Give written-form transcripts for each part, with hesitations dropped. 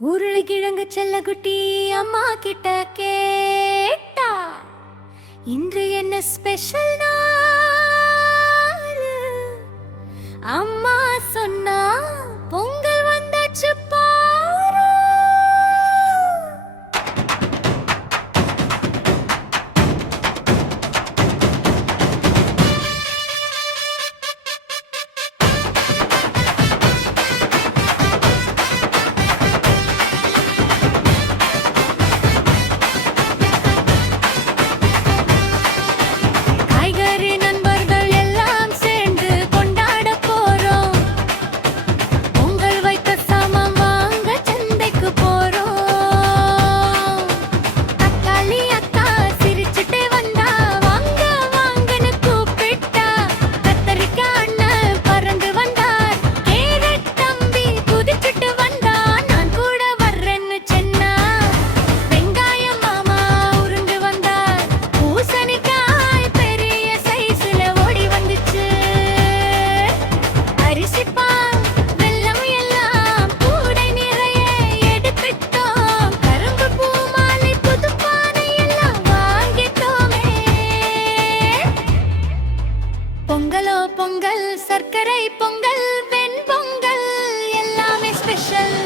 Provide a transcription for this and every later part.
உருளைக்கிழங்கு செல்லகுட்டி அம்மா கிட்ட கேட்டா இன்று என்ன ஸ்பெஷல் நாள் அம்மா சொன்னா பொங்கல் வந்தாச்சு பாரு. காய்கறி நண்பர்கள் எல்லாம் சேர்ந்து கொண்டாட போறோம். பொங்கல் வைக்க சாமான் வாங்க சந்தைக்கு போறோம். தக்காளி அக்கா சிரிச்சுட்டே வந்தா வாங்க வாங்கன்னு கூப்பிட்டா. கத்தரிக்காய் அண்ணன் பறந்து வந்தார். கேரட் தம்பி குதிச்சுட்டு வந்தா. நான் கூட வர்றேன்னு சொன்னா. வெங்காயம் மாமா உருண்டு வந்தார். பூசணிக்காய் பெரிய சைஸ்ல ஓடி வந்துச்சு. அரிசி பால் வெல்லம் எல்லாம் கூடை நிறைய எடுத்துட்டோம். கரும்பு பூ மாலை புது பானை எல்லாம் வாங்கிட்டோமே. பொங்கலோ பொங்கல் சர்க்கரை பொங்கல் வெண் பொங்கல் எல்லாமே ஸ்பெஷல்.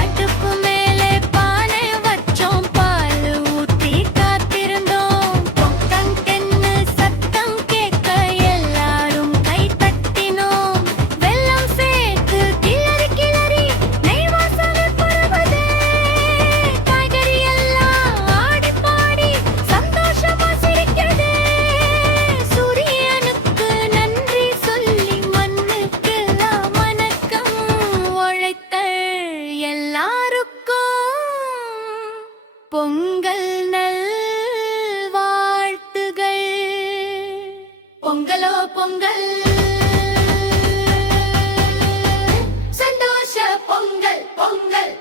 அடுப்பு மேலே பானை வச்சோம். பால் ஊத்தி காத்திருந்தோம். பொங்கங்கென்னு சத்தம் கேட்க எல்லாரும் கை தட்டினோம். வெல்லம் சேர்த்து கிளறி கிளறி நெய் வாசனை பரவுதே. காய்கறி எல்லாம் ஆடி பாடி சந்தோஷமா சிரிக்குதே. சூரியனுக்கு நன்றி சொல்லி மண்ணுக்கெல்லாம் வணக்கம். உழைத்த எல்லாருக்கும் பொங்கல் நல் வாழ்த்துகள். பொங்கலோ பொங்கல் சந்தோஷ பொங்கல் பொங்கல்.